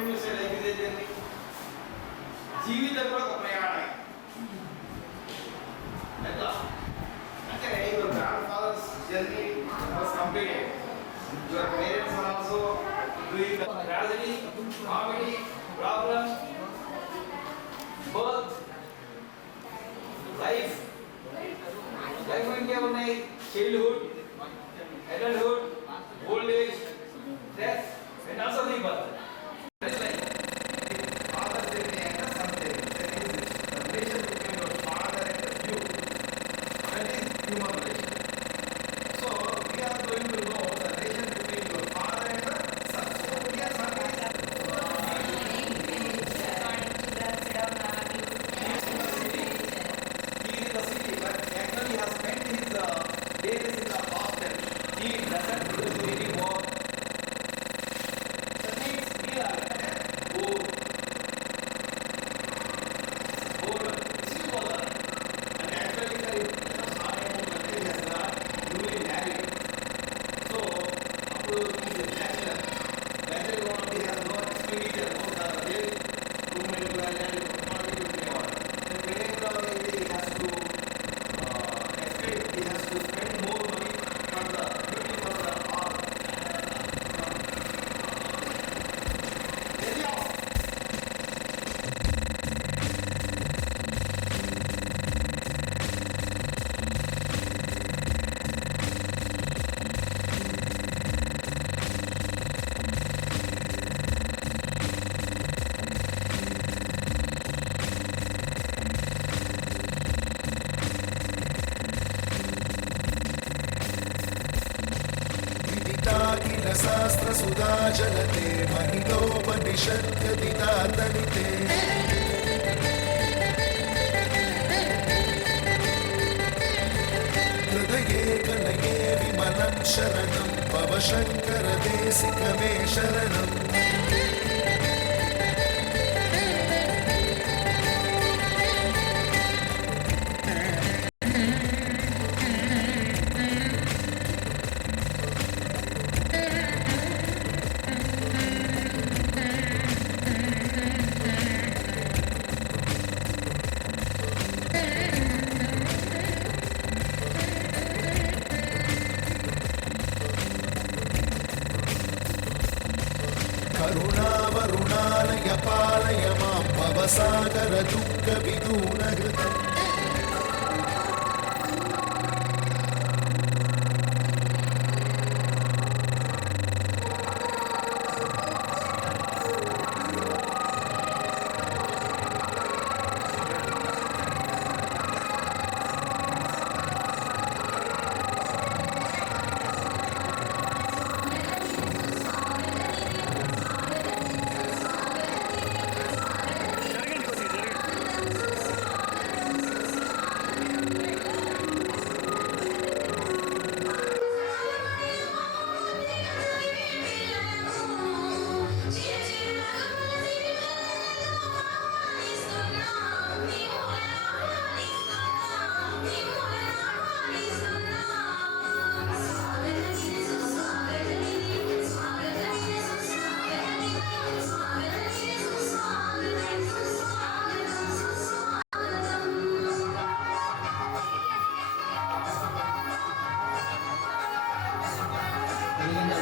Can you say life is a journey? జీవితం కూడా ఒక ప్రయాణమే. ఎట్లా అంటే your grandfather's journey was completed. Your parents are also doing tragedy, comedy, problem, birth, life ఇంకే ఉన్నాయి. Childhood, adulthood, old age, death, and also the birth. That is like father journey and son journey. That is the relation between your father and you. That is human relation. So we are going to know the relation between your father and the son. So we are son is he is in the city, but actually has spent his days in the hostel. He doesn't do any work. That means we are bored. This is what and actually the he has got newly married. So he is a bachelor. Bachelor he has no expenditure, no salary. Room and he has to he has to spend more money on the beauty for the art. किल शास्त्र सुधा जलते महितोपनिषद्गदितातनिते हृदये कलये विमलं शरणं भव शङ्कर देसिक मे शरणम् करुणावरुणालय पालय मां भवसागर दुःखविदूनहृतम्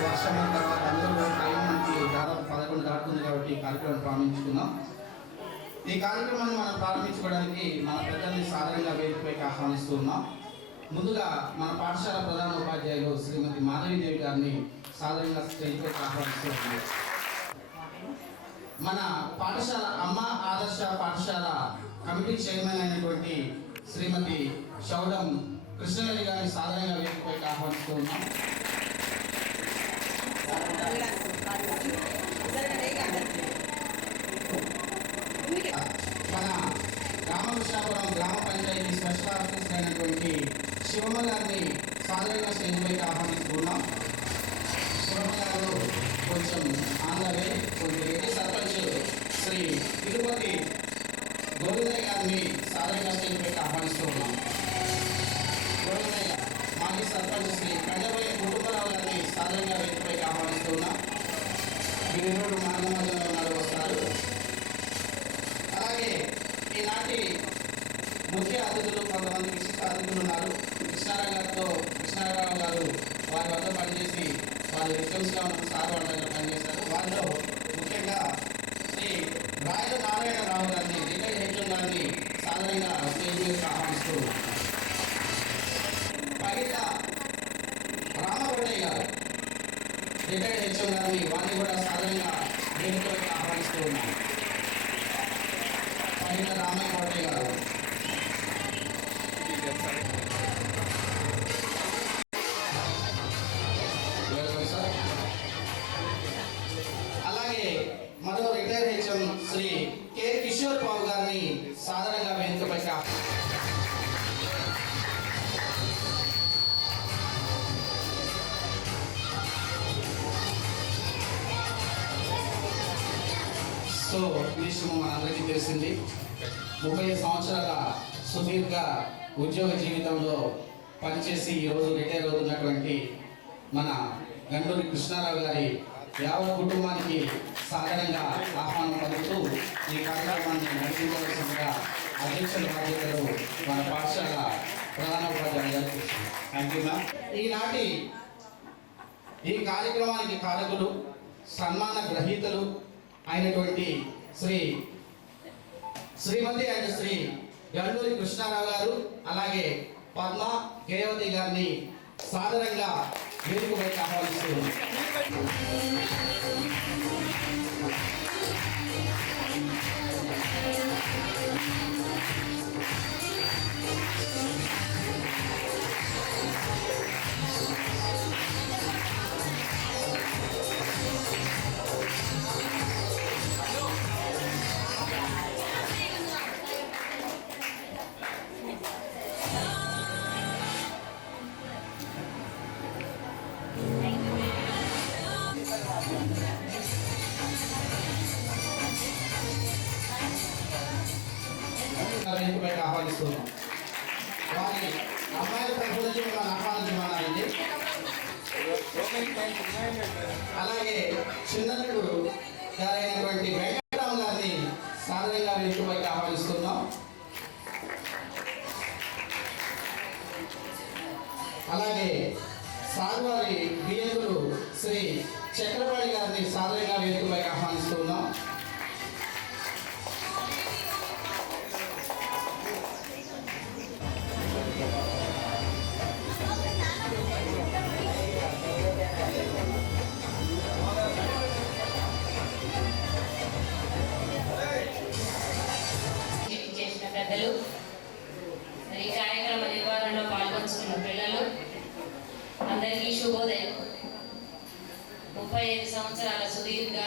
వర్షమైన తర్వాత అందరూ టైం మనకి దాదాపు 11 దాటుతుంది కాబట్టి ఈ కార్యక్రమం ప్రారంభించుకుందాం. ఈ కార్యక్రమాన్ని మనం ప్రారంభించుకోవడానికి మన పెద్దల్ని సాధారణంగా వేదికపైకి ఆహ్వానిస్తున్నాం. ముందుగా మన పాఠశాల ప్రధాన ఉపాధ్యాయులు శ్రీమతి మాధవీదేవి గారిని సాధారణంగా స్టేజ్పైకి ఆహ్వానిస్తున్నాం. మన పాఠశాల అమ్మ ఆదర్శ పాఠశాల కమిటీ చైర్మన్ అయినటువంటి శ్రీమతి శౌడం కృష్ణవేణి గారిని సాధారణంగా వేదికపైకి ఆహ్వానిస్తున్నాం. మన రామకృష్ణాపురం గ్రామ పంచాయతీ స్పెషల్ ఆఫీసర్ అయినటువంటి శివమ్మ గారిని సాధారణంగా స్టేజ్ పైకి ఆహ్వానిస్తున్నాం. శివమ్మ గారు కొంచెం ఆంధ్రవే కొంచెం ఏది సర్పంచ్ శ్రీ తిరుపతి గోవిందయ్య గారిని సాధారణంగా స్టేజ్ పైకి ఆహ్వానిస్తున్నాం. గోవిందయ్య మాజీ సర్పంచ్ శ్రీ కండబోయే కుటుంబరావు గారిని సాధారణంగా వేదికపైకి ఆహ్వానిస్తున్నాం. వీరు మార్గ మధ్యలో ఉన్నారు. అతిథులు ఉన్నారు. కృష్ణారావు గారు వారి వద్ద పనిచేసి వారు రిసెప్షన్గా ఉన్న సార్ వాళ్ళ దగ్గర పనిచేస్తారు. వారిలో ముఖ్యంగా శ్రీ రాయల నారాయణరావు గారిని రిటైర్డ్ హెచ్ఎం గారిని సాధారణంగా స్టేజ్ మీద ఆహ్వానిస్తూ పగిట రామగొడ్డయ్య గారు రిటైర్డ్ హెచ్ఎం గారిని వారిని కూడా సాధారణంగా వేదికలోకి ఆహ్వానిస్తూ ఉన్నాను. పగిట రామగొడ్డయ్య గారు అలాగే మరో retired HM Shri K Kishore Babu గారిని సాధారణంగా వేదికపై సో ఈ విషయం మనందరికీ తెలిసింది. 30 సంవత్సరాల సుదీర్ఘ ఉద్యోగ జీవితంలో పనిచేసి ఈరోజు రిటైర్ అవుతున్నటువంటి మన గండూరి కృష్ణారావు గారి యావత్ కుటుంబానికి సాధారణంగా ఆహ్వానం పలుకుతూ ఈ కార్యక్రమాన్ని నడిపించవలసిందిగా అధ్యక్షుల బాధ్యతలు మన పాఠశాల ప్రధాన ఉపాధ్యాయులు గారికి. Thank you ma'am. ఈనాటి ఈ కార్యక్రమానికి కారకులు సన్మాన గ్రహీతలు అయినటువంటి శ్రీమతి అండ్ శ్రీ గండూరి కృష్ణారావు గారు అలాగే పద్మ కేవతి గారిని సాధారణంగా వేదికపైకి ఆహ్వానిస్తున్నారు. వేదికపైకి ఆహ్వానిస్తున్నాం. వారి అమ్మాయిల తరఫు నుంచి మిమ్మల్ని ఆహ్వానించమన్నారండి. అలాగే చిన్నప్పుడు గారైనటువంటి వెంకటరామ గారిని సాధారణంగా వేదికపైకి ఆహ్వానిస్తున్నాం. అలాగే సార్వారి బియ్యంకులు శ్రీ చక్రపాణి గారిని సాధారణంగా వేదికపైకి ఆహ్వానిస్తున్నాం. పెద్దలు, ఈ కార్యక్రమ నిర్వహణలో పాల్గొంచుకున్న పిల్లలు అందరికీ శుభోదయం. 35 సంవత్సరాల సుదీర్ఘ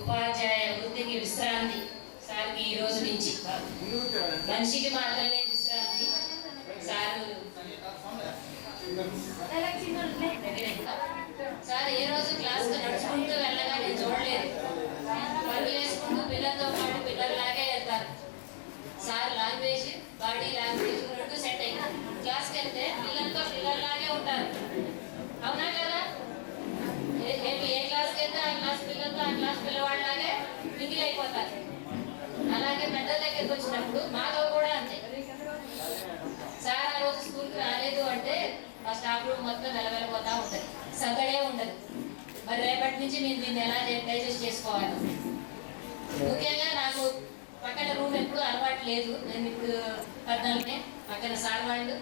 ఉపాధ్యాయ వృత్తికి విశ్రాంతి సార్కి ఈ రోజు నుంచి మనిషికి మాత్రమే విశ్రాంతి. సార్ ఏ రోజు క్లాస్కి నడుచుకుంటూ వెళ్ళగా నేను చూడలేదు. పనులు వేసుకుంటూ పిల్లలతో పాటు పిల్లల్లాగే వెళ్తారు. సార్ లాంగ్వేజ్, బాడీ లాంగ్వేజ్ రెండు సెట్ అయింది. క్లాస్కి వెళ్తే పిల్లలతో పిల్లల్లాగే ఉంటారు. అవునా కదా? ఏ క్లాస్కి వెళ్తే ఆ క్లాస్ పిల్లలతో ఆ క్లాస్ పిల్లవాళ్ళలాగే మిగిలి అయిపోతారు. అలాగే పెద్దల దగ్గరికి వచ్చినప్పుడు మాతో కూడా అంతే. సార్ ఆ రోజు స్కూల్కి రాలేదు అంటే మా స్టాఫ్ రూమ్ మొత్తం వెలవెలపోతూ ఉంటుంది, సగడే ఉండదు. మరి రేపటి నుంచి మేము దీన్ని ఎలా డైజెస్ట్ చేసుకోవాలి? ముఖ్యంగా నాకు పక్కన రూమ్ ఎప్పుడు అలవాటు లేదు. నేను ఇప్పుడు 14 పక్కన సార్ వాళ్ళు,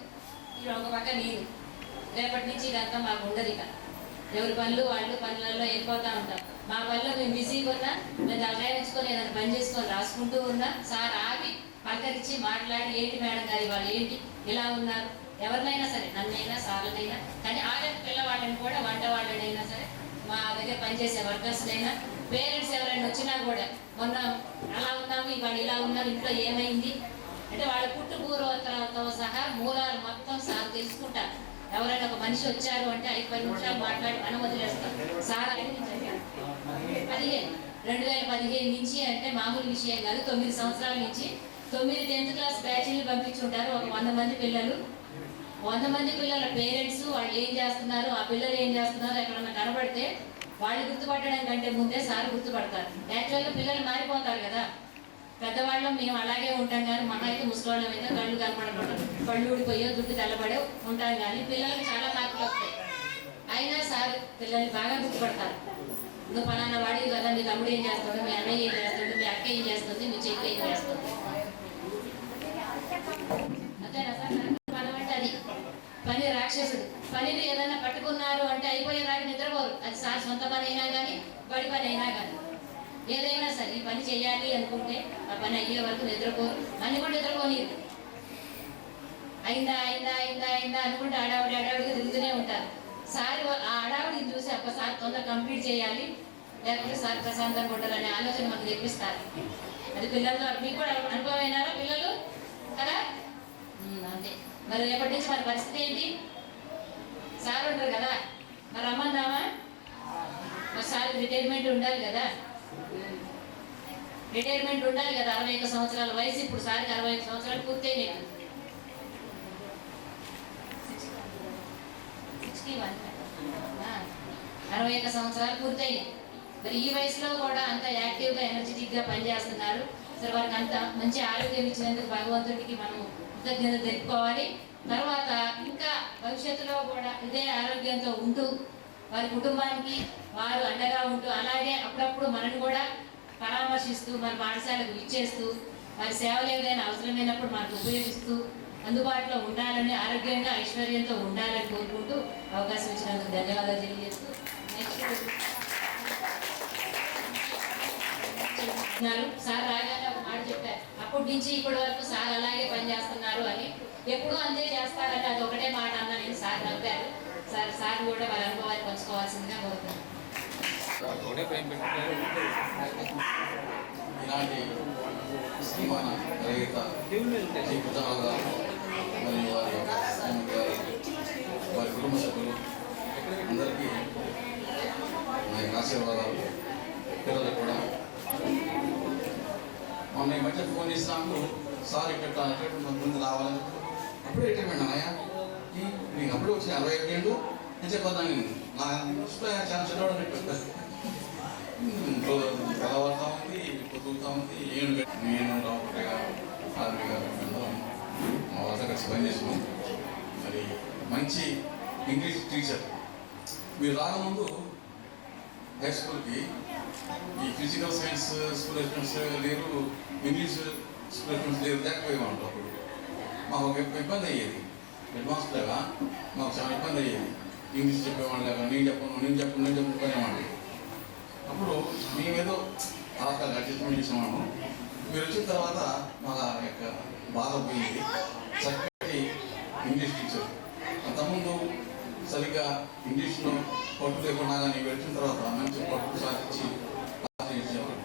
ఒక పక్క నేను. రేపటి నుంచి ఇదంతా మాకు ఉండదు. ఇక ఎవరి పనులు వాళ్ళు పనులలో వెళ్ళిపోతూ ఉంటాం. మా పనిలో మేము బిజీగా ఉన్నా, మేము తలకాయించుకొని ఏదైనా పని చేసుకొని రాసుకుంటూ ఉన్నా సార్ ఆగి పలకరించి మాట్లాడి, ఏంటి మేడం గారి వాళ్ళు ఏంటి ఇలా ఉన్నారు, ఎవరినైనా సరే, నన్నైనా సార్లనైనా, కానీ ఆడని పిల్లవాళ్ళని కూడా వంట వాళ్ళనైనా సరే, మా దగ్గర పనిచేసే వర్కర్స్నైనా, పేరెంట్స్ ఎవరైనా వచ్చినా కూడా మొన్న అలా ఉన్నాము ఇవాళ ఇలా ఉన్నాము ఇంట్లో ఏమైంది అంటే వాళ్ళ పుట్టు పూర్వతలతో సహా మూలాలు మొత్తం సార్ తెలుసుకుంటారు. ఎవరైనా ఒక మనిషి వచ్చారు అంటే 5-10 నిమిషాలు మాట్లాడి మనం వదిలేస్తాం. సార్ 2015 నుంచి అంటే మామూలు విషయం కాదు. 9 సంవత్సరాల నుంచి 9 10th క్లాస్ బ్యాచ్లు పంపించుంటారు. ఒక 100 మంది పిల్లలు, 100 మంది పిల్లల పేరెంట్స్ వాళ్ళు ఏం చేస్తున్నారు, ఆ పిల్లలు ఏం చేస్తున్నారు ఎక్కడన్నా కనబడితే వాళ్ళు గుర్తుపట్టడం కంటే ముందే సార్ గుర్తుపడతారు. యాక్చువల్గా పిల్లలు మారిపోతారు కదా, పెద్దవాళ్ళు కాలం మేము అలాగే ఉంటాం కానీ మన అయితే ముసలివాళ్ళ మీద కళ్ళు కనపడకుండా కళ్ళు ఊడిపోయో జుట్టు తెల్లబడే ఉంటాం కానీ పిల్లలకు చాలా మార్పులు వస్తాయి. అయినా సార్ పిల్లల్ని బాగా గుర్తుపడతారు. నువ్వు పలానా వాడివి కదా, మీ తమ్ముడు ఏం చేస్తాడు, మీ అన్నయ్య ఏం చేస్తాడు, మీ అక్క ఏం చేస్తుంది, మీ చెల్లి ఏం చేస్తుంది. అంతేనా సార్? మనం అంటే అది పని రాక్షసుడు. పనిని ఏదైనా పట్టుకున్నారు అంటే అయిపోయేదాకా నిద్రపోరు. అది సార్ సొంత పని అయినా కానీ బడి పని అయినా కానీ ఏదైనా సరే ఈ పని చేయాలి అనుకుంటే ఆ పని అయ్యే వరకు నిద్రపోరు. అని కూడా నిద్రపోనీరు. అయిందా అయిందా అయిందా అయిందా అనుకుంటే ఆడావిడిగా తిరుగుతూనే ఉంటారు. సార్ ఆ ఆడావిడిని చూసి ఒక్కసారి తొందర కంప్లీట్ చేయాలి, లేకపోతే సార్ ప్రశాంతంగా ఉంటారనే ఆలోచన మనకు తెప్పిస్తారు. అది పిల్లల్లో మీకు కూడా అనుభవం అయినారా పిల్లలు కదా? అంతే. మరి రేపటి నుంచి మన పరిస్థితి ఏంటి? సార్ ఉంటారు కదా, మరి రమ్మందామా? మరి సార్ రిటైర్మెంట్ ఉండాలి కదా, రిటైర్మెంట్ ఉండాలి కదా. 61 సంవత్సరాల వయసు. ఇప్పుడు సార్కి 65 సంవత్సరాలు పూర్తయినాయి. 61 సంవత్సరాలు పూర్తయినాయి. మరి ఈ వయసులో కూడా అంత యాక్టివ్గా ఎనర్జెటిక్గా పనిచేస్తున్నారు. సరే వారికి అంత మంచి ఆరోగ్యం ఇచ్చినందుకు భగవంతుడికి మనం కృతజ్ఞత తెలుపుకోవాలి. తర్వాత ఇంకా భవిష్యత్తులో కూడా ఇదే ఆరోగ్యంతో ఉంటూ వారి కుటుంబానికి వారు అండగా ఉంటూ అలాగే అప్పుడప్పుడు మనని కూడా పరామర్శిస్తూ మన పాఠశాలకు ఇచ్చేస్తూ వారి సేవలు ఏదైనా అవసరమైనప్పుడు మనకు ఉపయోగిస్తూ అందుబాటులో ఉండాలని, ఆరోగ్యంగా ఐశ్వర్యంతో ఉండాలని కోరుకుంటూ అవకాశం ఇచ్చినందుకు ధన్యవాదాలు తెలియజేస్తూ సార్ రాగానే ఒక మాట చెప్పారు. అప్పటి నుంచి ఇప్పటి వరకు సార్ అలాగే పనిచేస్తున్నారు అని, ఎప్పుడూ అంతే చేస్తారని అది ఒకటే మాట అన్నా నేను. సార్ నవ్వారు. సార్ కూడా వారి అనుభవాన్ని పంచుకోవాల్సిందిగా కోరుతున్నాను. ఇలాంటి సన్మాన రహిత జీవితాలుగా మరియు వారి కుటుంబ సభ్యులు అందరికీ నా యొక్క ఆశీర్వాదాలు. పిల్లలకు కూడా మొన్న ఈ మధ్య ఫోన్ చేసినప్పుడు సార్ ఇక్కడ ముందు రావాలని అప్పుడే రిటైర్మెంట్ అన్నాయా నీకు అప్పుడే వచ్చిన 65 ఏళ్ళు అని చెప్పొద్దాను. నా దృష్టిలో చాలా చదవడం కలవడతా ఉంది, పొద్దుతా ఉంది. నేను డాక్టర్ గారు, ఆర్మీ గారు అందరం మా వద్ద కలిసి పనిచేస్తున్నాం. మరి మంచి ఇంగ్లీష్ టీచర్. మీరు రాకముందు హై స్కూల్కి ఈ ఫిజికల్ సైన్స్ స్కూల్ ఎస్టూడెంట్స్ లేరు, ఇంగ్లీష్ స్కూల్ ఎస్టూడెంట్స్ లేరు, లేకపోయేవాళ్ళు. అప్పుడు మాకు ఒక ఇబ్బంది అయ్యేది. హెడ్ మాస్టర్గా మాకు చాలా ఇబ్బంది అయ్యేది. ఇంగ్లీష్ చెప్పేవాళ్ళు లేక నేను చెప్పను పనేవాళ్ళు. అప్పుడు మేమేదో తర్వాత అడ్జస్ట్మెంట్ చేసేవాళ్ళము. మీరు వచ్చిన తర్వాత మాకు యొక్క బాధ పోయింది. చక్కటి ఇంగ్లీష్ టీచర్. అంతకుముందు సరిగ్గా ఇంగ్లీష్లో పట్టు లేకుండా కానీ వచ్చిన తర్వాత మంచి పట్టు సాధించి ఇచ్చేవారు.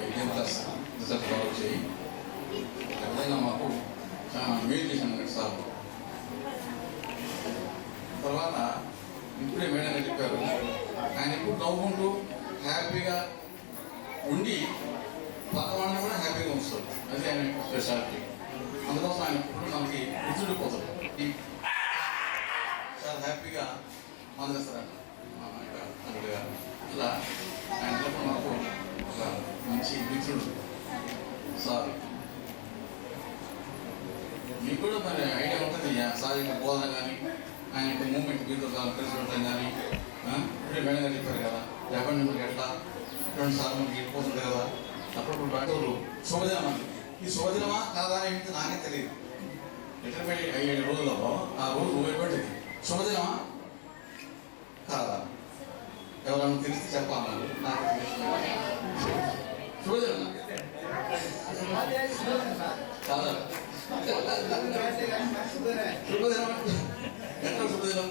రిజల్ట్ బాగా వచ్చాయి. విధంగా మాకు చాలా మేలు చేశాను సార్. తర్వాత ఇప్పుడే మేడం గారు చెప్పారు, ఆయన ఎప్పుడు నవ్వుకుంటూ హ్యాపీగా ఉండి పక్కవాడిని కూడా హ్యాపీగా ఉంచుతాడు. అది ఆయన స్పెషాలిటీ. అందుకోసం ఆయన ఇప్పుడు మనకి గుర్తుండిపోతాడు. చాలా హ్యాపీగా మందరిస్తారంట అల్లుడు గారు. ఇలా ఆయన మనకు ఒక మంచి మిత్రుడు సార్. మీకు కూడా మరి ఐడియా ఉంటుంది సార్ యొక్క బోధన కానీ ఆయన యొక్క మూమెంట్ మీతో కలిసి ఉండటం కానీ. ఇప్పుడే మేడం గారు చెప్పారు కదా, జపాన్ నెంబర్కి ఎట్లా 2 సార్లు మనకి వెళ్ళిపోతుంది కదా. అప్పుడప్పుడు డాక్టర్లు శుభదినం అండి. ఈ శుభదినమా కాదా ఏంటి నాకే తెలియదు. రిటైర్మెంట్ అయ్యే రోజుల్లో ఆ రోజు ఎటువంటిది శుభదినమా కాదా ఎవరన్నా తెలిసి చెప్పాలన్నారు. నాకు శుభదినం కాదా శుభదినం ఎట్లా శుభదినం?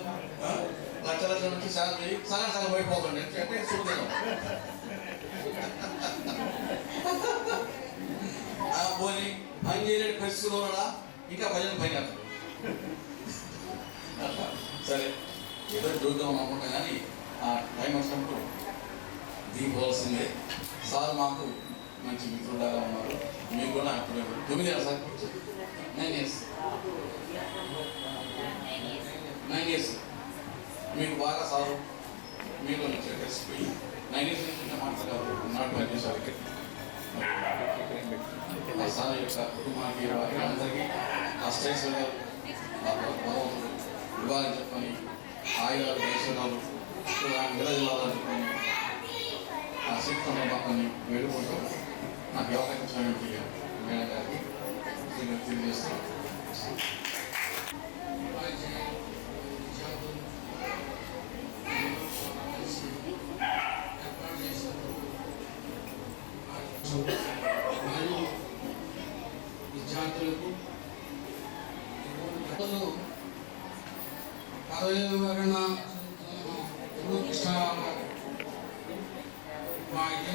లక్షల నుంచి శాలరీ సగం అయిపోతుంది అంటే శుభదినం. పోనీ పని చేయలేని పరిస్థితుల్లో ఇంకా ప్రజలు పని చేస్తారు. సరే ఏదో జోక్యం అనుకుంటా కానీ ఆ టైం వచ్చినప్పుడు దిగిపోవాల్సిందే. సార్ మాకు మంచి మిత్రులాగా ఉన్నారు. మీకు కూడా ఇప్పుడు 9 ఏళ్ళ సార్ 9 years 9 years మీకు బాగా సారు మీరు కలిసిపోయి 9 years నుంచి మాట్లాడారు. నాటు పనిచేసారు. సార్ యొక్క కుటుంబానికి వారికి అందరికీ అష్టైశ్వర్యాలు భగవంతుడు ఇవ్వాలని చెప్పని ఆయుధాలు ఐశ్వర్యాలు విరజిల్లాలని చెప్పని ఆ శక్తి మాకని వేడుకుంటూ నాకు అవకాశం ఇచ్చినటువంటి మేడం గారికి తెలియజేస్తున్నాను. మరియు విద్యార్థులకు పదవీకరణ కృష్ణ మా ఇంటి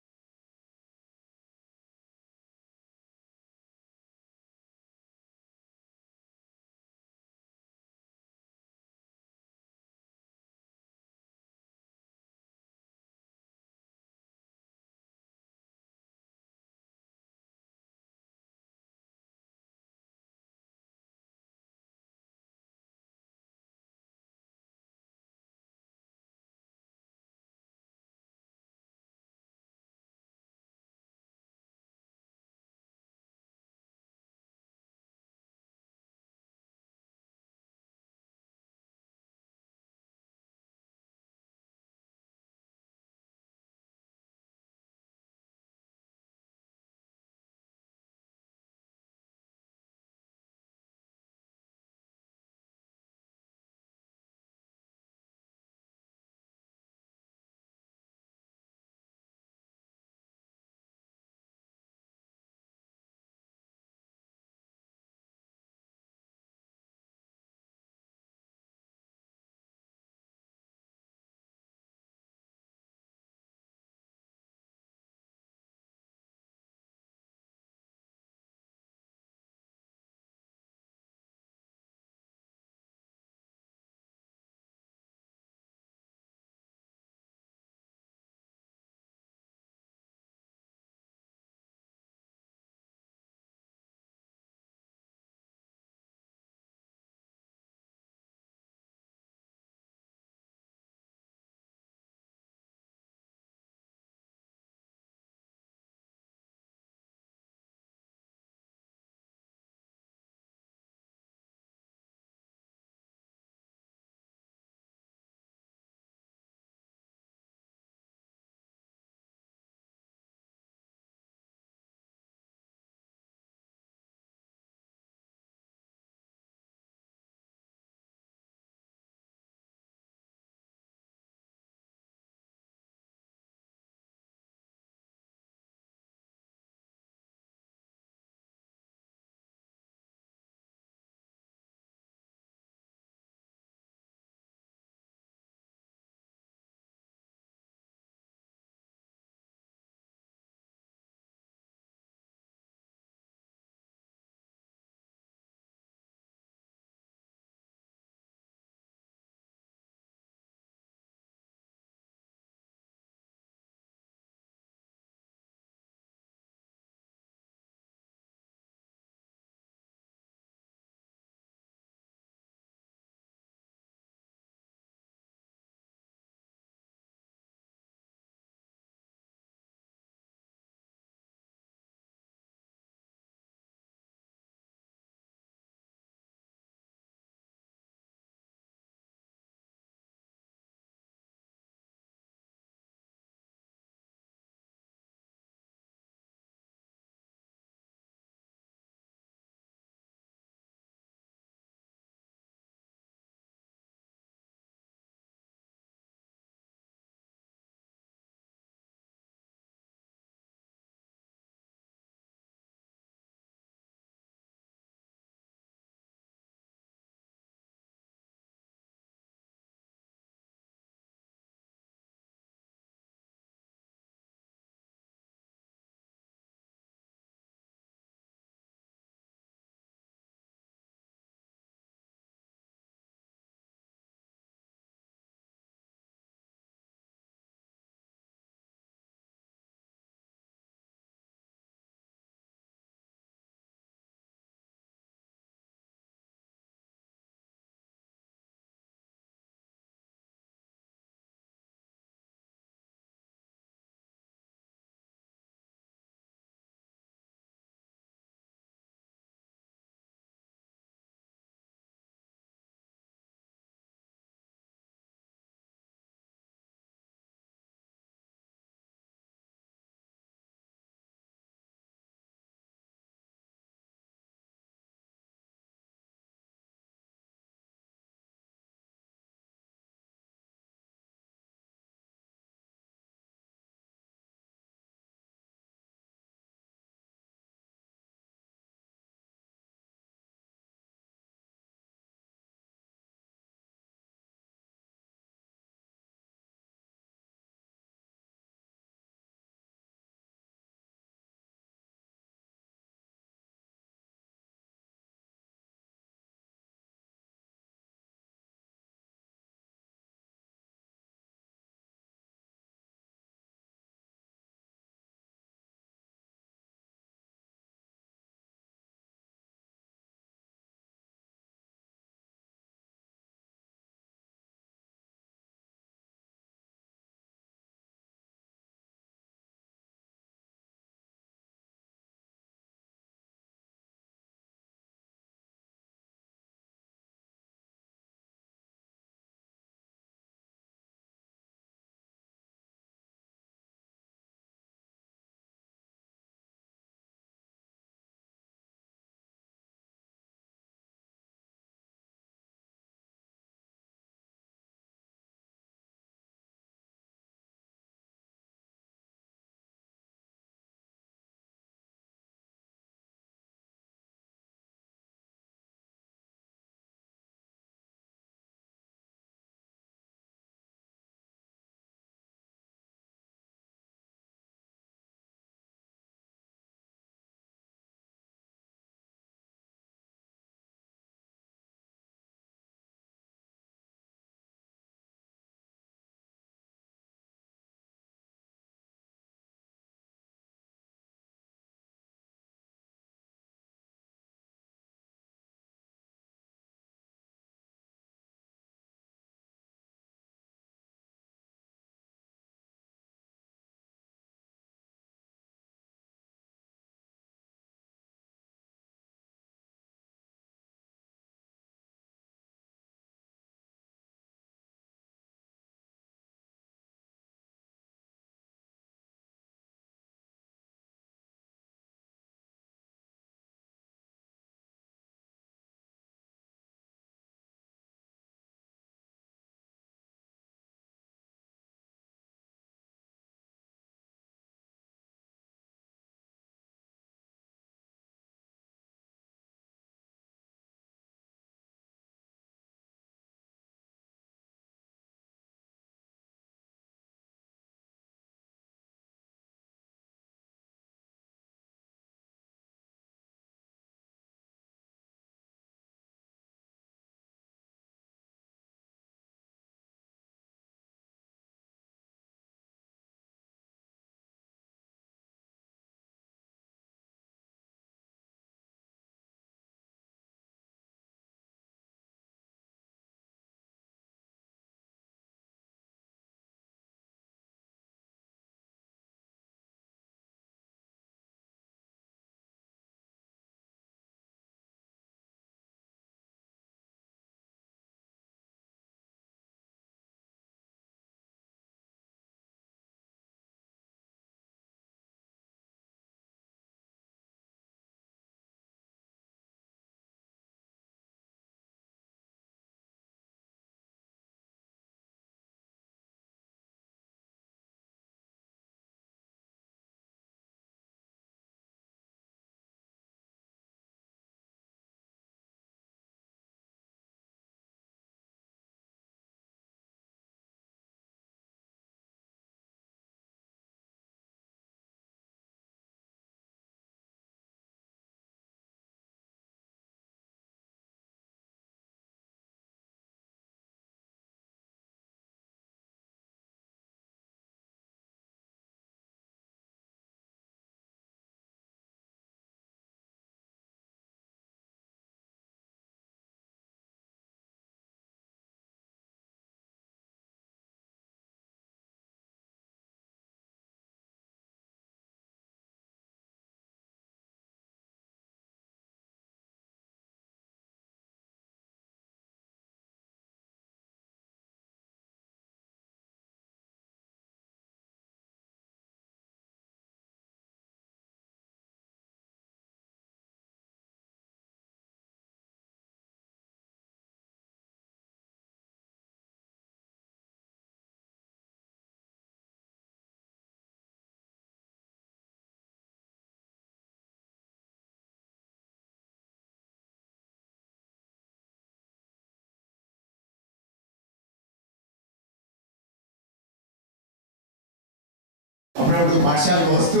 అప్పుడప్పుడు పాఠశాలకు వస్తూ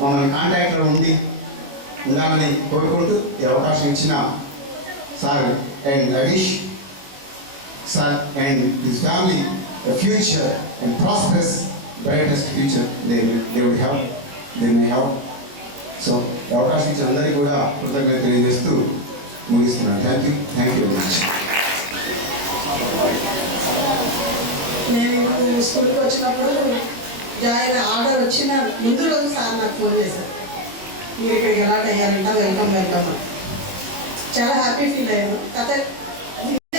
మమ్మల్ని కాంటాక్ట్లో ఉండాలని కోరుకుంటూ ఈ అవకాశం ఇచ్చిన sir and Ravish sir and his family future and prosperous brightest future they may have. So ఈ అవకాశం ఇచ్చిన అందరికీ కూడా కృతజ్ఞత తెలియజేస్తూ ముగిస్తున్నాను. Thank you very much. నేను స్కూల్కి వచ్చినప్పుడు జాయిన్ ఆర్డర్ వచ్చిన ముందు రోజు సార్ నాకు ఫోన్ చేశారు, మీరు ఇక్కడికి ఎలా అయ్యారంట, వెల్కమ్ అని. చాలా హ్యాపీ ఫీల్ అయ్యాను. కథ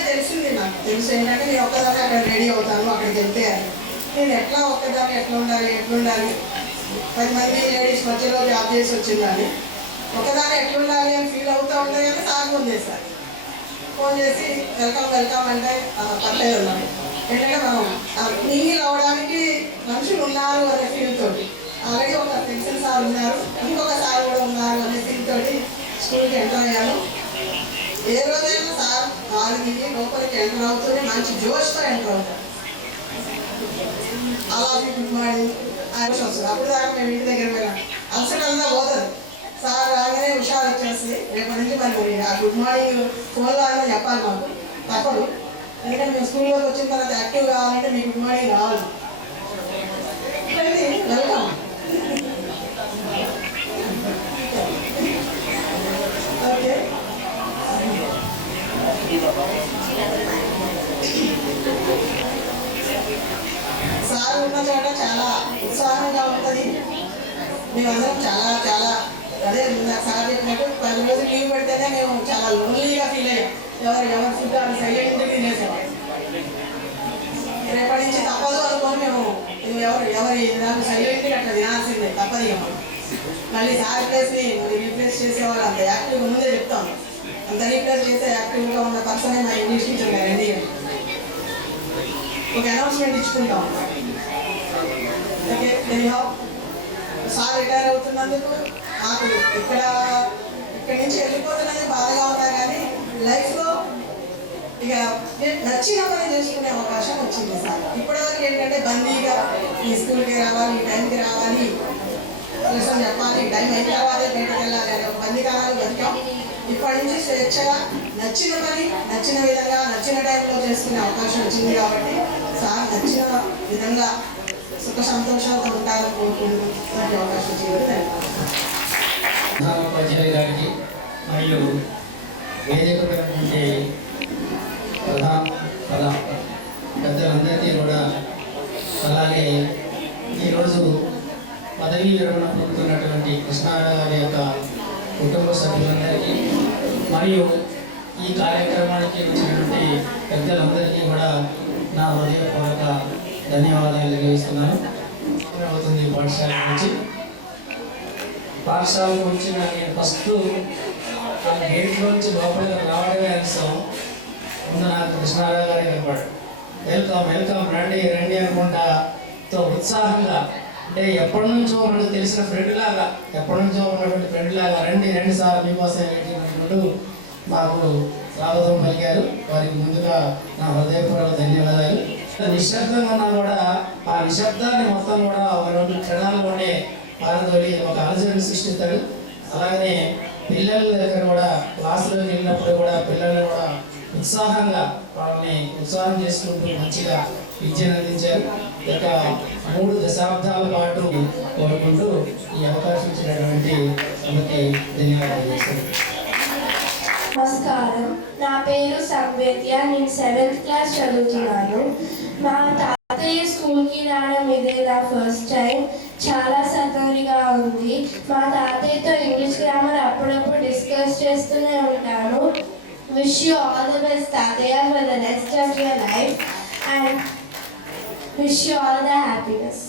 తెలిసింది, నాకు తెలుసు ఏంటంటే నేను ఒక్కదాన్ని అక్కడ రెడీ అవుతాను, అక్కడికి వెళ్తే నేను ఎట్లా ఒక్కదాన్ని ఎట్లా ఉండాలి 10 మంది లేడీస్ మధ్యలో జాబ్ చేసి వచ్చిందని ఒక్కదాన్ని ఎట్లుండాలి అని ఫీల్ అవుతూ ఉంటాయి. కానీ సార్ ఫోన్ చేసి వెల్కమ్ అంటే పర్లేదు ఉన్నాను. ఏంటంటే మనం మింగిల్ అవడానికి మనుషులు ఉన్నారు అనే ఫీల్ తోటి, ఆల్రెడీ ఒక తెలిసిన సార్ ఉన్నారు, ఇంకొక సార్ కూడా ఉన్నారు అనే ఫీల్ తోటి స్కూల్కి ఎంటర్ అయ్యాను. ఏ రోజైనా సార్ కాలు దిగి లోపలికి ఎంటర్ అవుతూనే మంచి జోష్తో ఎంటర్ అవుతారు. అలా గుడ్ మార్నింగ్ వస్తుంది. అప్పుడు దాకా మేము ఇంటి దగ్గర పోయినా అలసటంగా పోతుంది. సార్ రాగానే హుషారు వచ్చేసి రేపటి నుంచి మరి ఆ గుడ్ మార్నింగ్ ఫోన్లో అయినా చెప్పాలి, మాకు తప్పదు. ఎందుకంటే మేము స్కూల్లోకి వచ్చిన తర్వాత యాక్టివ్ కావాలంటే మీకు గుడ్ మార్నింగ్ కావాలి. వెల్కమ్. ఓకే, సార్ ఉన్న చోట చాలా ఉత్సాహంగా ఉంటుంది. మేమందరం చాలా అదే నాకు సార్ చెప్పినట్టు 10 రోజులు లీవ్ పెడితేనే మేము చాలా లోన్లీగా ఫీల్ అయ్యాం. ఎవరు ఫుడ్ అని సైలెంట్గా తినేసాం. రేపటి నుంచి తప్పదు అనుకోని మేము ఎవరి నాకు సైలెంట్గా అట్లా తినాల్సిందే, తప్పదు. ఇక మళ్ళీ సార్ ప్లేస్ని రీప్లేస్ చేసేవాళ్ళు అంత యాక్టివ్గా ముందే చెప్తాం. అంత రీప్లేస్ చేసే యాక్టివ్గా ఉన్న పర్సనే మా ఇంగ్లీష్ టీచర్ గారు. రెడీ ఒక అనౌన్స్మెంట్ ఇచ్చుకుంటాం. ఓకే, సార్ రిటైర్ అవుతున్నందుకు మాకు ఇక్కడి నుంచి వెళ్ళిపోతున్నది బాధగా ఉన్నా కానీ లైఫ్లో ఇక నచ్చిన పని చేసుకునే అవకాశం వచ్చింది సార్. ఇప్పటివరకు ఏంటంటే బందీగా ఈ స్కూల్కి రావాలి, ఈ టైంకి రావాలి, లెసన్ చెప్పాలి, టైం అయిన తర్వాతే బయటకు వెళ్ళాలి అనే ఒక బందీకాలాలు బతికాం. ఇప్పటి నుంచి స్వేచ్ఛగా నచ్చిన పని నచ్చిన విధంగా నచ్చిన టైంలో చేసుకునే అవకాశం వచ్చింది. కాబట్టి సార్ నచ్చిన విధంగా సుఖ సంతోషాలతో ఉంటారని కోరుకుంటూ నాకు అవకాశం ఇచ్చింది. ఉపాధ్యాయులు గారికి మరియు వేదికమైనటువంటి ప్రధాన పెద్దలందరికీ కూడా, అలాగే ఈరోజు పదవీ విరమణ పొందుతున్నటువంటి కృష్ణారావు గారి యొక్క కుటుంబ సభ్యులందరికీ మరియు ఈ కార్యక్రమానికి వచ్చినటువంటి పెద్దలందరికీ కూడా నా హృదయపూర్వక ధన్యవాదాలు తెలియజేస్తున్నాను. అవుతుంది పాఠశాల నుంచి నాకు ఫస్ట్ ఆ గేట్లోంచి లోపలికి రావడమే అనిస్తాం. ముందు నాకు కృష్ణారావు గారు కనపడు, వెల్కమ్ రండి అనుకుంటా ఉత్సాహంగా, అంటే ఎప్పటి నుంచో మనకు తెలిసిన ఫ్రెండ్ లాగా, ఎప్పటి నుంచో ఉన్నటువంటి ఫ్రెండ్ లాగా రండి సార్ మీకోసం అనుకుంటూ మాకు స్వాగతం పలికారు. వారికి ముందుగా నా హృదయపూర్వక ధన్యవాదాలు. నిశ్శబ్దంగా ఉన్నా కూడా ఆ నిశ్శబ్దాన్ని మొత్తం కూడా ఒక 2 క్షణాల్లోనే పారదోలి ఒక అలజడిని సృష్టిస్తాడు. అలాగనే పిల్లల దగ్గర కూడా క్లాసులోకి వెళ్ళినప్పుడు కూడా పిల్లల్ని కూడా ఉత్సాహంగా వాళ్ళని ఉత్సాహం చేసుకుంటూ మంచిగా విద్యను అందించారు. ఒక 3 దశాబ్దాల పాటు కోరుకుంటూ ఈ అవకాశం ఇచ్చినటువంటి అందరికీ ధన్యవాదాలు చేస్తాను. నమస్కారం, నా పేరు సంవేద్య, నేను 7th క్లాస్ చదువుతున్నాను. మా తాతయ్య స్కూల్కి రావడం ఇదే నా ఫస్ట్ టైం. చాలా సంతోషంగా ఉంది. మా తాతయ్యతో ఇంగ్లీష్ గ్రామర్ అప్పుడప్పుడు డిస్కస్ చేస్తూనే ఉంటాను. Wish you all the best తాతయ్య for the rest of your life and wish you all the happiness.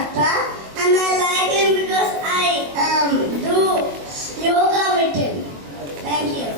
Appa, and I like him because I do yoga with him. Thank you.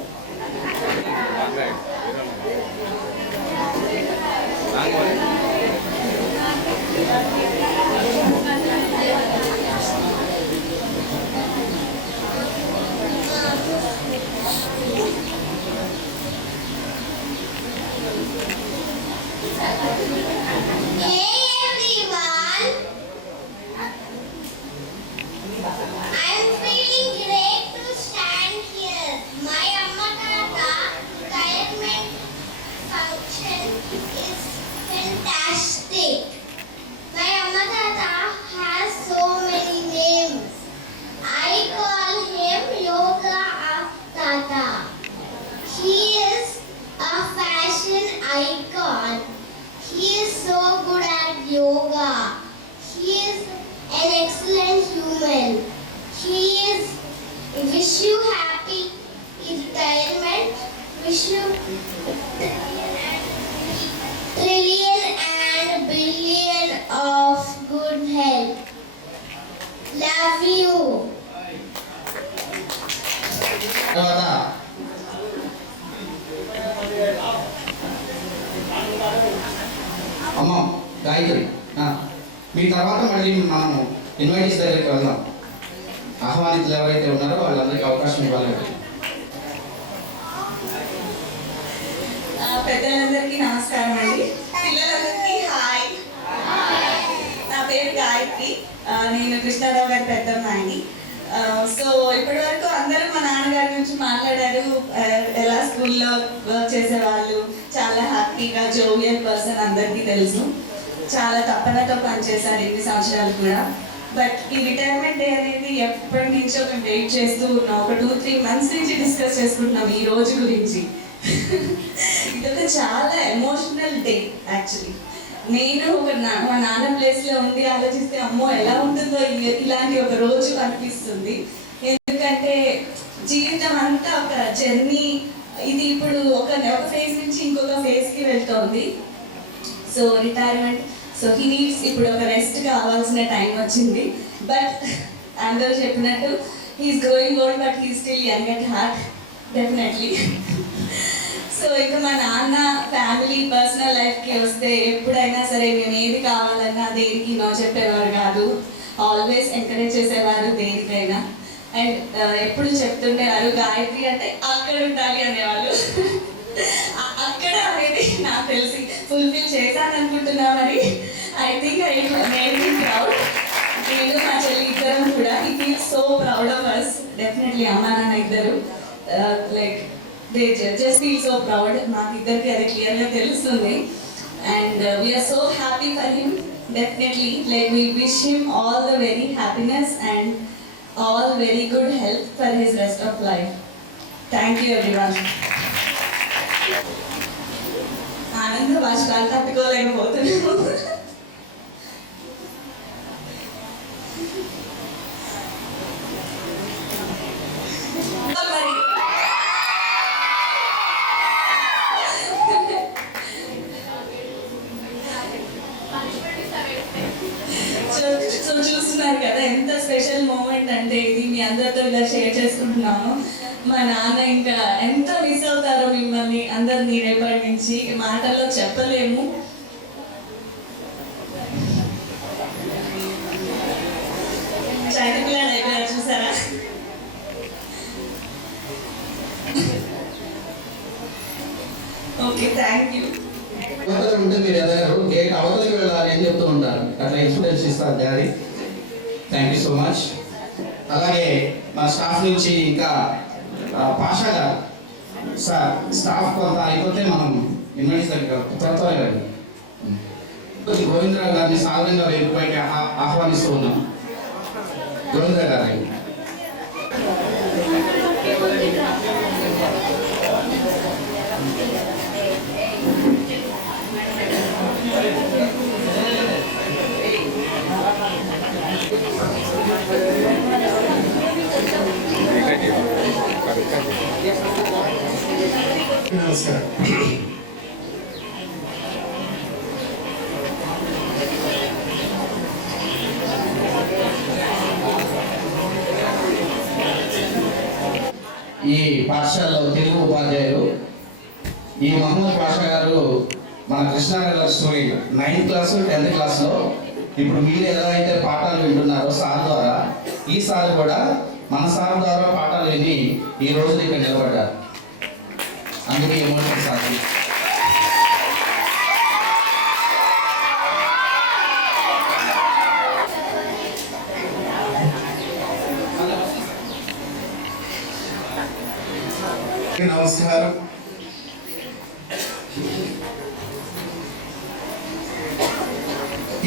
an excellent human. Wish you happy retirement. Wish you trillion and billion of good health. Love you. తర్వాత అమ్మ గాయత్రి, మీ తర్వాత మళ్ళీ మనము invitees దగ్గరికి వెళ్దాం. ఆహ్వానితులు ఎవరైతే ఉన్నారో వాళ్ళందరికీ అవకాశం ఇవ్వాలి. పెద్దలందరికీ నమస్కారం అండి. పిల్లలందరికీ హాయ్. నా పేరు గాయత్రి. నేను కృష్ణారావు గారి పెద్దమ్మాయిని. సో ఇప్పటి వరకు అందరూ మా నాన్నగారి గురించి మాట్లాడారు. ఎలా స్కూల్లో వర్క్ చేసేవాళ్ళు, చాలా హ్యాపీగా జోవియల్ పర్సన్ అందరికీ తెలుసు. చాలా తప్పనతో పనిచేశారు ఇన్ని సంవత్సరాలు కూడా. బట్ ఈ రిటైర్మెంట్ డే అనేది ఎప్పటి నుంచో మేము వెయిట్ చేస్తూ ఉన్నాం. ఒక 2-3 months నుంచి డిస్కస్ చేసుకుంటున్నాం ఈ రోజు గురించి. ఇదొక చాలా ఎమోషనల్ డే యాక్చువల్లీ. నేను మా నాన్న ప్లేస్లో ఉండి ఆలోచిస్తే అమ్మో ఎలా ఉంటుందో ఇలాంటి ఒక రోజు అనిపిస్తుంది. ఎందుకంటే జీవితం అంతా ఒక జర్నీ. ఇది ఇప్పుడు ఒక ఫేజ్ నుంచి ఇంకొక ఫేజ్కి వెళ్తోంది. So retirement, so he needs ఇప్పుడు ఒక రెస్ట్ కావాల్సిన టైం వచ్చింది. బట్ అందరూ చెప్పినట్టు he's growing old but he still young at heart definitely. So ఇక మా నాన్న ఫ్యామిలీ పర్సనల్ లైఫ్కి వస్తే ఎప్పుడైనా సరే మేము ఏది కావాలన్నా దేనికి నో చెప్పేవారు కాదు. ఆల్వేస్ ఎంకరేజ్ చేసేవారు దేనికైనా. అండ్ ఎప్పుడు చెప్తుండేవారు గాయత్రి అంటే అక్కడ ఉండాలి అనేవాళ్ళు. అక్కడ అనేది నాకు తెలిసి ఫుల్ఫిల్ చేశాను అనుకుంటున్నా. మరి I think I made me proud. నేను మా చెల్లి ఇద్దరం కూడా ఈ feel so proud of us. Definitely అమ్మా నాన్న ఇద్దరు like they just feel so proud. మాకు ఇద్దరికి అది క్లియర్గా తెలుస్తుంది. And we're so happy for him. Definitely like we wish him all the very happiness and all very good health for his rest of life. Thank you everyone. ఆనంద బాష్పాలు తట్టుకోలేకపోతున్నాము. So చూస్తున్నారు కదా ఎంత స్పెషల్ మూమెంట్ అంటే ఇది. మీ అందరితో ఇలా share చేసుకుంటున్నాను. మా నాన్న ఇంకా ఎంత మిస్ అవుతారో మిమ్మల్ని అందరినీ రేపటి నుంచి మాటల్లో చెప్పలేము. చైతన్య పిల్లలు అయిపోయారు చూసారా. Okay, thank you. ఉంటే మీరు ఎదారు గేట్ అవతలకి వెళ్ళాలి అని చెప్తూ ఉంటారు. అట్లా ఇన్ఫ్లుయెన్స్ ఇస్తారు daddy. Thank you so much. అలాగే మా స్టాఫ్ నుంచి ఇంకా పాషా గారు సార్, స్టాఫ్ కొంత అయిపోతే మనం ఇన్వైట్స్ దగ్గర త్వరగా గోవిందరావు గారిని సాధారణంగా వేదికపైకి ఆహ్వానిస్తూ ఉన్నాం. గోవిందరావు గారిని నమస్కారం. ఈ పాఠశాలలో తెలుగు ఉపాధ్యాయులు ఈ మహమ్మద్ పాషా గారు మన Krishna Nagar student 9th class 10th క్లాస్లో ఇప్పుడు మీరు ఎలా అయితే పాఠాలు వింటున్నారో సార్ ద్వారా, ఈ సార్ కూడా మన సార్ ద్వారా పాఠాలు విని ఈ రోజు ఇక్కడ నిలబడ్డారు. అందుకే ఎమోషన్ సాక్షి. నమస్కారం.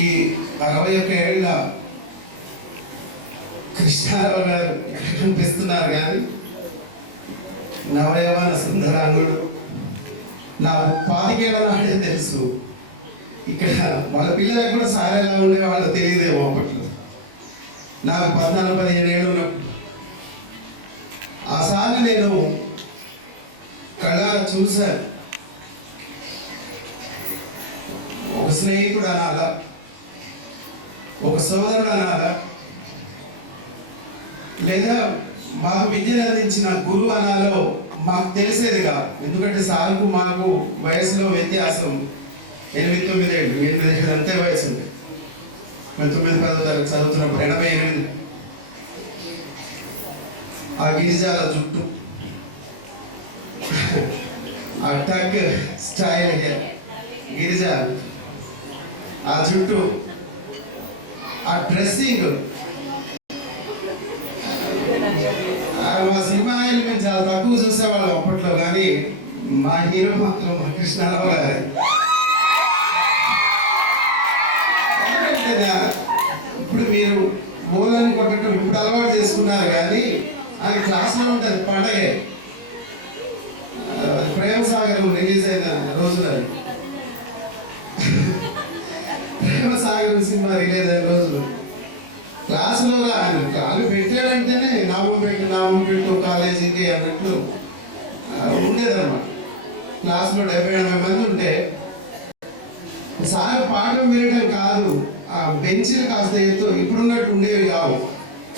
ఈ 61 ఏళ్ళ కృష్ణారావు గారు ఇక్కడ కనిపిస్తున్నారు కానీ నవయవన సుందరాంగుడు నా 25 ఏళ్ళ నాడే తెలుసు. ఇక్కడ వాళ్ళ పిల్లలకు కూడా సార్ ఎలా ఉండేవాళ్ళో తెలియదేమో అప్పట్లో. నాకు 14-15 ఏళ్ళు ఉన్నప్పుడు ఆ సార్ని నేను కళ్ళారా చూశాను. ఒక స్నేహితుడు అనాలా, ఒక సోదరుడు అనాలా, లేదా మాకు విద్యను అందించిన గురువు అనాలో మాకు తెలిసేది కాదు. ఎందుకంటే సార్కు మాకు వయసులో వ్యత్యాసం 8-9 ఏళ్ళు, 8 ఏళ్ళు అంతే వయసు ఉంది. మేము 9-10 తరగతి చదువుతున్నప్పుడు 88. ఆ గిరిజాల జుట్టు, ఆ టక్ స్టైల్ గిరిజాలు, ఆ జుట్టు, ఆ డ్రెస్సింగ్, మా సినిమాయిలు మేము చాలా తక్కువ చూసేవాళ్ళం అప్పట్లో. కానీ మా హీరో మాత్రం మా కృష్ణారావు గారు. ఇప్పుడు మీరు మూలని కొట్టడం ఇప్పుడు అలవాటు చేసుకున్నారు, కానీ ఆయన క్లాస్లో ఉంటుంది పండగే. ప్రేమ సాగర్ రిలీజ్ అయిన రోజున, ప్రేమ సాగర్ సినిమా రిలీజ్ అయిన రోజులు క్లాసులో ఆయన కాలు పెట్టాడంటేనే నామం పెట్టు కాలేజీకి అన్నట్లు ఉండేదన్నమాట. క్లాసులో 70-80 మంది ఉంటే సార్ పాఠం వినడం కాదు, ఆ బెంచ్లు కాస్త ఎత్తు ఇప్పుడున్నట్టు ఉండేవి కావు.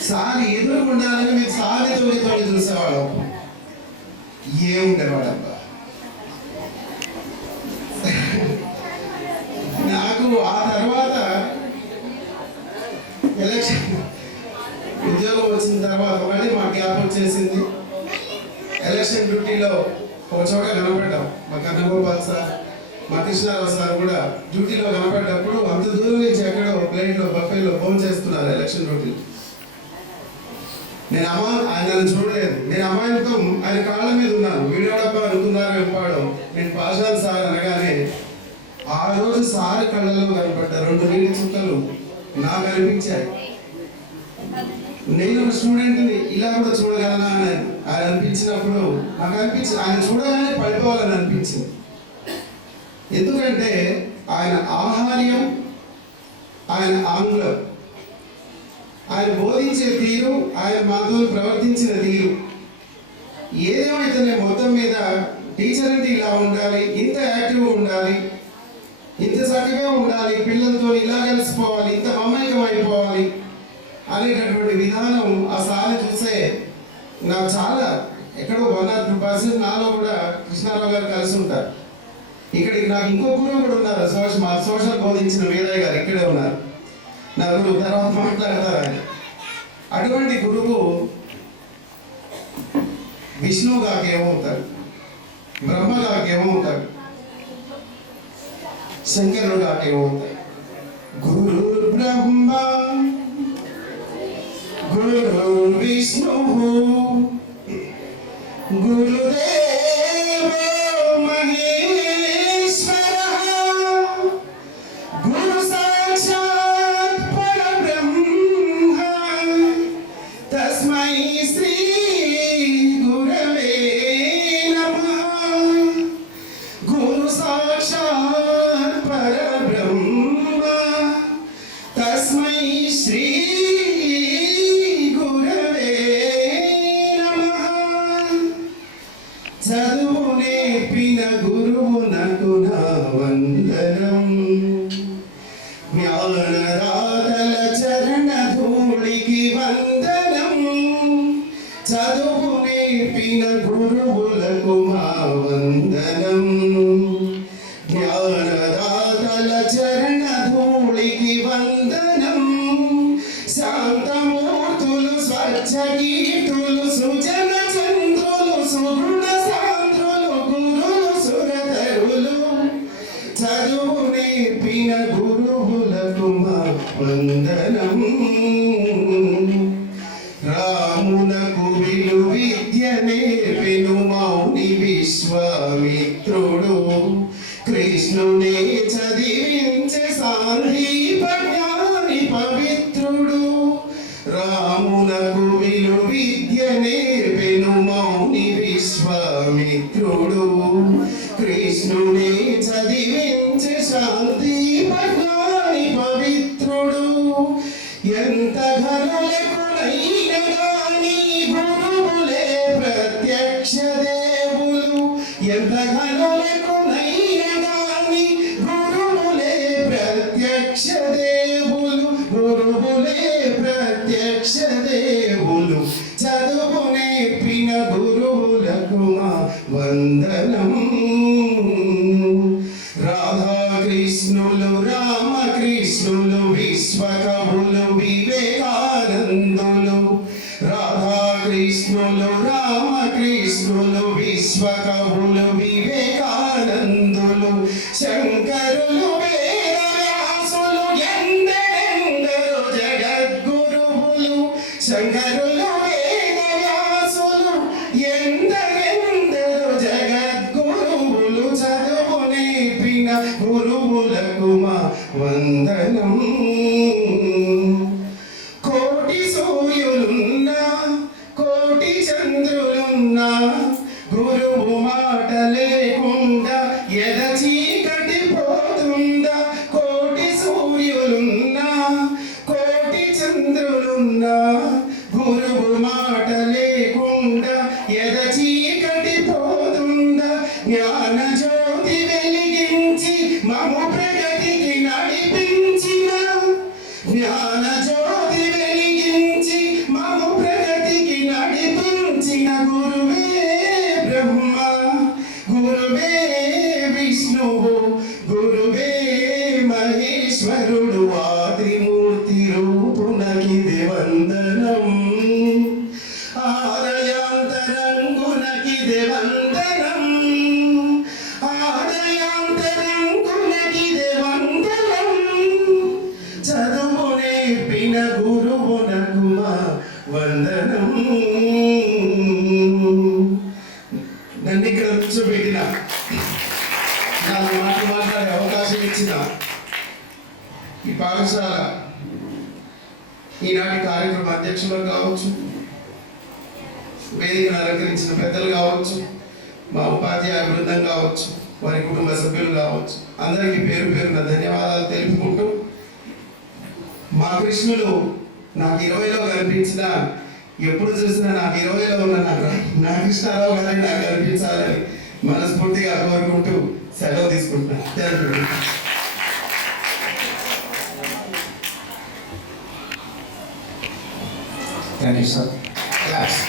సార్ ఎదురు ఉండాలని మీకు సారి తొలి చూసేవాడు. ఏముండేవాడబ్బా. నాకు ఆ తర్వాత ఎలక్షన్ ఉద్యోగం వచ్చిన తర్వాత మళ్ళీ మా గ్యాప్ వచ్చేసింది. ఎలక్షన్ డ్యూటీలో ఒక చోట కనపడ్డాం. మా కన్నగోపాల్ సార్, మా కృష్ణారావు సార్ కూడా డ్యూటీలో కనపడ్డప్పుడు అంత దూరం నుంచి ఎక్కడో ప్లేట్లో బఫేలో ఫోన్ చేస్తున్నారు ఎలక్షన్ డ్యూటీలో. ఆయన నన్ను చూడలేదు. నేను అమాయకం ఆయన కాళ్ళ మీద ఉన్నాను. వీడోడబ్బా అనుకున్నారు ఎంపాడు. నేను పాషాన్ సార్ అనగానే ఆ రోజు సార్ కళ్ళలో కనపడ్డ 2 నీటి చుక్కలు నాకు అనిపించాయి. నేను ఒక స్టూడెంట్ని ఇలా కూడా చూడగలనా అని ఆయన అనిపించినప్పుడు నాకు అనిపించింది, ఆయన చూడగానే పడిపోవాలని అనిపించింది. ఎందుకంటే ఆయన ఆహార్యం, ఆయన ఆంగ్లం, ఆయన బోధించే తీరు, ఆయన మాతో ప్రవర్తించిన తీరు, ఏదేమైతేనే మొత్తం మీద టీచర్ అంటే ఇలా ఉండాలి, ఇంత యాక్టివ్గా ఉండాలి, ఇంత చక్కగా ఉండాలి, పిల్లలతో ఇలా కలిసిపోవాలి, ఇంత మమైకం అయిపోవాలి అనేటటువంటి విధానం ఆ సార్ని చూసే నాకు చాలా ఎక్కడో 100% నాలో కూడా కృష్ణారావు గారు కలిసి ఉంటారు. ఇక్కడికి నాకు ఇంకో గురువు కూడా ఉన్నారు, సోషల్ బోధించిన వీరయ్య గారు ఇక్కడే ఉన్నారు. నా గురువు తర్వాత మాట్లాడతారు ఆయన. అటువంటి గురువు విష్ణువుగాకి ఏమవుతాడు, బ్రహ్మగాకి ఏమవుతాడు, శంకరుడుగాకి ఏమవుతాడు. గురు బ్రహ్మ గురు విష్ణు గురుదేవ మహేశ్వర గురు సాక్షాత్ పరబ్రహ్మ తస్మై శ్రీ గురవే నమః. గురు సాక్షాత్ పరబ్రహ్మ తస్మై శ్రీ చదువు నేర్పిన గురువునకు నా వందనం. జ్ఞానరాతల చరణ ధూళికి వందనం. చదువు నేర్పిన గురువులకు మా వందనం. జ్ఞానరాతల చరణ ధూళికి వందనం. శాంతమూర్తులు, స్వచ్ఛ కీర్తులు, సుజన చంద్రులు, సుగుణ చదువు నేర్పిన గురువులకు మా వందనం. రామునకు విలు విద్య నేర్పెను మౌని విశ్వామిత్రుడు. కృష్ణునే చదివించే సాందీప జ్ఞాని పవిత్రుడు. రామునకు విలు విద్య నేర్పెను మౌని విశ్వామిత్రుడు. కృష్ణునే చదివించే శాంతి పజ్ఞాని పవిత్రుడు. ఎంత ఘనులకునైనా గాని గురువులే ప్రత్యక్ష దేవులు. ఎంత ఘనులకునైనా గాని గురువులే ప్రత్యక్ష దేవులు. గురువులే ప్రత్యక్ష దేవులు. చదువు నేర్పిన గురువులకు మా వందనం. రాధాకృష్ణులు రామకృష్ణులు విశ్వకవులు వివేకానందులు. రాధాకృష్ణులు రామకృష్ణులు విశ్వకవులు వివేకానందులు. శంకరులు వేదవ్యాసులు ఎందరెందరో జగద్గురువులు. శంకరులు వేదవ్యాసులు ఎందరెందరో జగద్గురువులు. చదువు నేర్పిన గురువులకు మా వందనం. కోటి సూర్యులున్నా కోటి చంద్రులున్నా గురువు మాట లేకుండా ఎద చీకటి పోతుందా. కోటి సూర్యులున్నా కోటి చంద్రులున్నా గురువు మాట లేకుండా ఎద చీకటి పోతుందా. జ్ఞాన జ్యోతి వెలిగించి మము ప్రగతికి నడిపించిన. జ్ఞాన జ్యోతి వెలిగించి మము ప్రగతికి నడిపించిన గురువే బ్రహ్మ గురువే విష్ణువు గురువే మహేశ్వరుడు. ఆ త్రిమూర్తి రూపునకిదే వందనం. ఆలయాంతరంగునకిదే వందనం. ఆలయాంతరంగునకిదే వందనం. చదువు నేర్పిన గురువునకు మా వందనం. నన్ను ఇక్కడ కూర్చోబెట్టిన, నాలుగు మాటలు మాట్లాడే అవకాశం ఇచ్చిన ఈ పాఠశాల ఈనాటి కార్యక్రమ అధ్యక్షులు కావచ్చు, వేదికను అలంకరించిన పెద్దలు కావచ్చు, మా ఉపాధ్యాయ బృందం కావచ్చు, వారి కుటుంబ సభ్యులు కావచ్చు, అందరికీ పేరు పేరున ధన్యవాదాలు తెలుపుకుంటూ, మా కృష్ణులు నాకు 20లో కనిపించిన, ఎప్పుడు చూసినా నాకు 20లో ఉన్న నా కృష్ణారావు గారిని నాకు కనిపించాలని మనస్ఫూర్తిగా కోరుకుంటూ సెలవు తీసుకుంటున్నాను. Thank you sir. క్లాస్.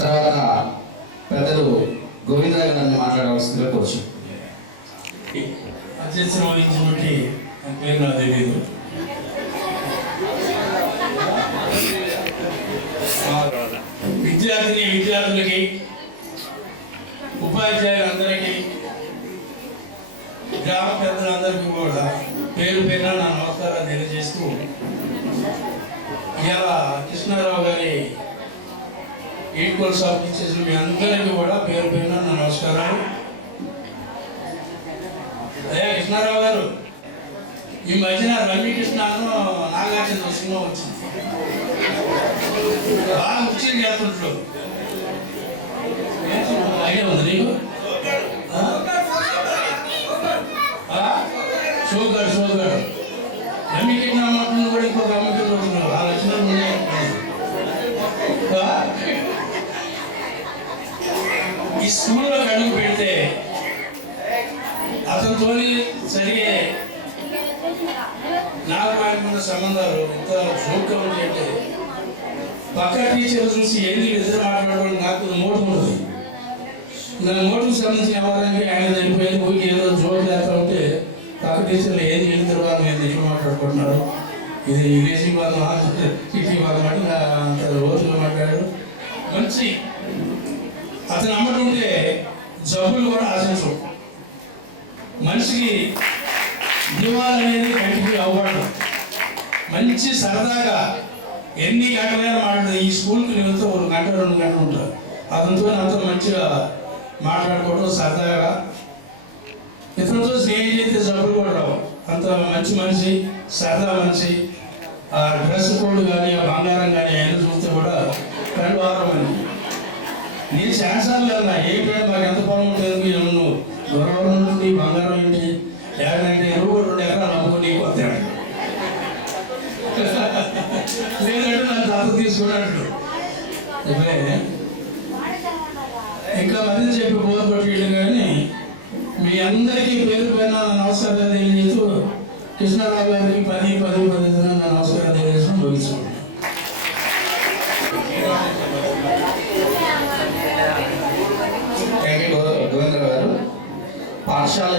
తర్వాత పెద్దలు గోవిందరావు గారిని మాట్లాడవలసిందిగా కోరుచు. అధ్యక్షత వహించినటువంటి పేరు నాకు తెలియదు. విద్యార్థులకి ఉపాధ్యాయులందరికీ గ్రామ పెద్దలందరికీ కూడా పేరు పేరున నా నమస్కారాలు తెలియజేస్తూ, ఇలా కృష్ణారావు గారి ఈక్వల్ ఆఫ్ టీచర్స్ మీ అందరికీ కూడా పేరు పేరున నా నమస్కారాలు. అయ్యా కృష్ణారావు గారు, ఈ మధ్యన రమ్యకృష్ణను నాగార్జున సినిమా వచ్చింది, బాగా ముఖ్యం చేస్తుంటారు. ఐడియా ఉంది నీకు? షోగాడు రమ్యకృష్ణ మాటలు కూడా ఇంకొక రమ్యకృష్ణ వస్తున్నారు. ఆ లక్షణాలు ఈ స్కూల్లో అడుగు పెడితే అతనితో జరిగే నాకు ఆయనకున్న సంబంధాలు ఎంత జోక్గా ఉంటాయంటే, పక్క టీచర్ చూసి ఏంది ఎదురు మాట్లాడడం నాకు మోటు ఉండదు. నా మోటుకు సంబంధించిన వ్యవహారానికి ఆయన చనిపోయేది పోయి ఏదో జోక్ లేకపోతే ఉంటే పక్క టీచర్లు ఏది వెళ్తారు వాళ్ళు నేను ఎట్లా మాట్లాడుకుంటున్నారు, ఇది విదేశీ వాళ్ళు సిటీ వాళ్ళు అంత రోజులు మాట్లాడారు. మంచి అతను అమ్మటుంటే జబ్బులు కూడా ఆశించు. మనిషికి జీవాలనేది కంటికి అవ్వడం, మంచి సరదాగా ఎన్ని గంటలైనా మాట్లాడదు. ఈ స్కూల్కి వెళ్తే 1 గంట 2 గంటలు ఉంటారు. అతనితో అంతా మంచిగా మాట్లాడుకోవడం సరదాగా. ఇతనితో స్నేహం చేస్తే జబ్బులు కూడా రావు. అంత మంచి మనిషి, సరదా మనిషి. ఆ డ్రెస్ కోడ్ కానీ ఆ బంగారం కానీ ఆయన చూస్తే కూడా కళ్ళు ఆరమని. నేను శాసనాలు అన్నా ఏంటంటే మాకు ఎంత పొలం ఉంటుంది, నువ్వు గొడవరం నుండి బంగారం ఏంటి ఏడంటే ఎరువు 2 ఎకరాలు అమ్ముకుని కొత్తాడు లేదంటే నన్ను తాత తీసుకున్నట్లు ఇంకా మధ్య చెప్పి బోధ పట్టుకెళ్ళి కానీ మీ అందరికీ పేరు పైన నమస్కారాలు తెలియజేస్తూ కృష్ణారావు గారికి 10 నా నమస్కారం తెలియజేస్తూ ముగించుకుంటున్నాను. థ్యాంక్ యూ గోవిందరావు గారు. పాఠశాల